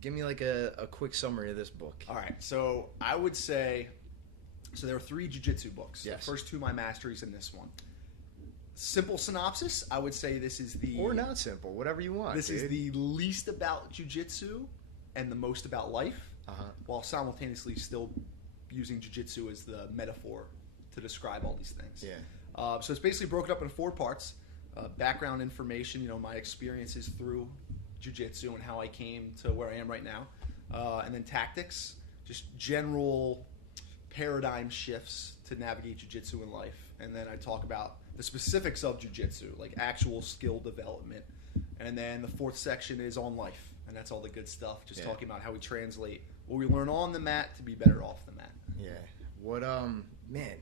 give me like a quick summary of this book. All right, so I would say, so there are 3 jiu-jitsu books. Yes. The first 2 my masteries in this one. Simple synopsis, I would say this is the... Or not simple, whatever you want. This is the least about jiu-jitsu and the most about life, while simultaneously still using jiu-jitsu as the metaphor to describe all these things. Yeah. So it's basically broken up in 4 parts. Background information, you know, my experiences through jiu-jitsu and how I came to where I am right now. And then tactics, just general paradigm shifts to navigate jiu-jitsu in life. And then I talk about the specifics of jiu-jitsu, like actual skill development. And then the 4th section is on life. And that's all the good stuff, just talking about how we translate what we learn on the mat to be better off the mat. Yeah. What, man,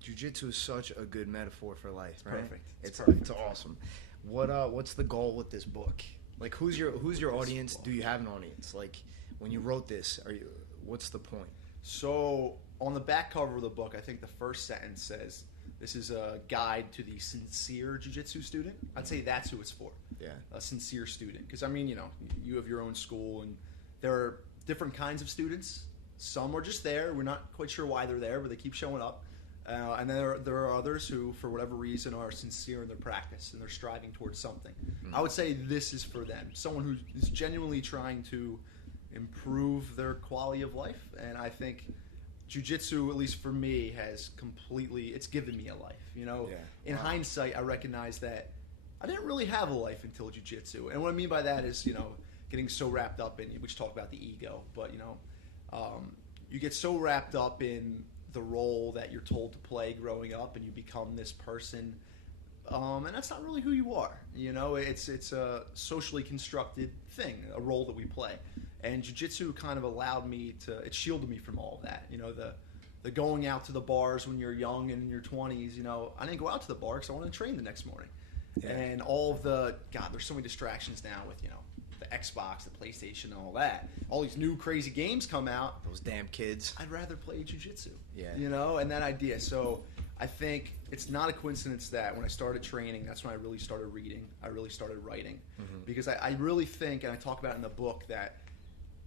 jiu-jitsu is such a good metaphor for life, right? Perfect. It's Perfect. It's awesome. What's the goal with this book? Like, who's your audience? Do you have an audience? Like, when you wrote this, what's the point? So, on the back cover of the book, I think the first sentence says, this is a guide to the sincere jiu-jitsu student. I'd say that's who it's for. Yeah. A sincere student. Because, I mean, you know, you have your own school, and there are different kinds of students. Some are just there. We're not quite sure why they're there, but they keep showing up. And then there are others who, for whatever reason, are sincere in their practice, and they're striving towards something. I would say this is for them. Someone who is genuinely trying to improve their quality of life. And I think jiu-jitsu, at least for me, has completely, it's given me a life. You know, in hindsight, I recognize that I didn't really have a life until jiu-jitsu. And what I mean by that is, you know, getting so wrapped up in, we talk about the ego, but, you know, you get so wrapped up in the role that you're told to play growing up, and you become this person, and that's not really who you are. You know, it's a socially constructed thing, a role that we play, and jiu-jitsu kind of allowed me to, it shielded me from all of that. You know, the going out to the bars when you're young and in your 20s, you know, I didn't go out to the bar because I wanted to train the next morning. And all of there's so many distractions now with, you know, the Xbox, the PlayStation, and all that. All these new crazy games come out. Those damn kids. I'd rather play jiu-jitsu. Yeah. You know, and that idea. So I think it's not a coincidence that when I started training, that's when I really started reading. I really started writing. Because I really think, and I talk about it in the book, that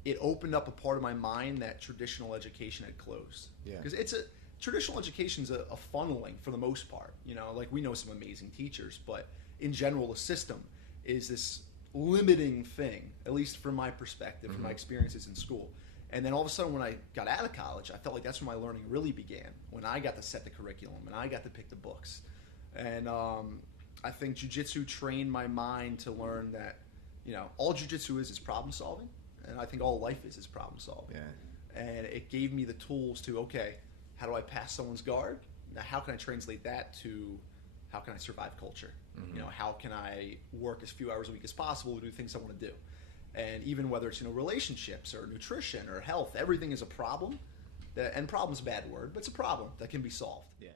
it opened up a part of my mind that traditional education had closed. Yeah. Because traditional education's a funneling for the most part. You know, like we know some amazing teachers, but in general, the system is this limiting thing, at least from my perspective, from my experiences in school. And then all of a sudden when I got out of college, I felt like that's when my learning really began, when I got to set the curriculum and I got to pick the books. And I think jiu-jitsu trained my mind to learn that, you know, all jiu-jitsu is problem solving, and I think all life is problem solving. Yeah. And it gave me the tools to, okay, how do I pass someone's guard? Now how can I translate that to how can I survive culture? You know, how can I work as few hours a week as possible to do things I want to do? And even whether it's, you know, relationships or nutrition or health, everything is a problem. And problem's a bad word, but it's a problem that can be solved. Yeah.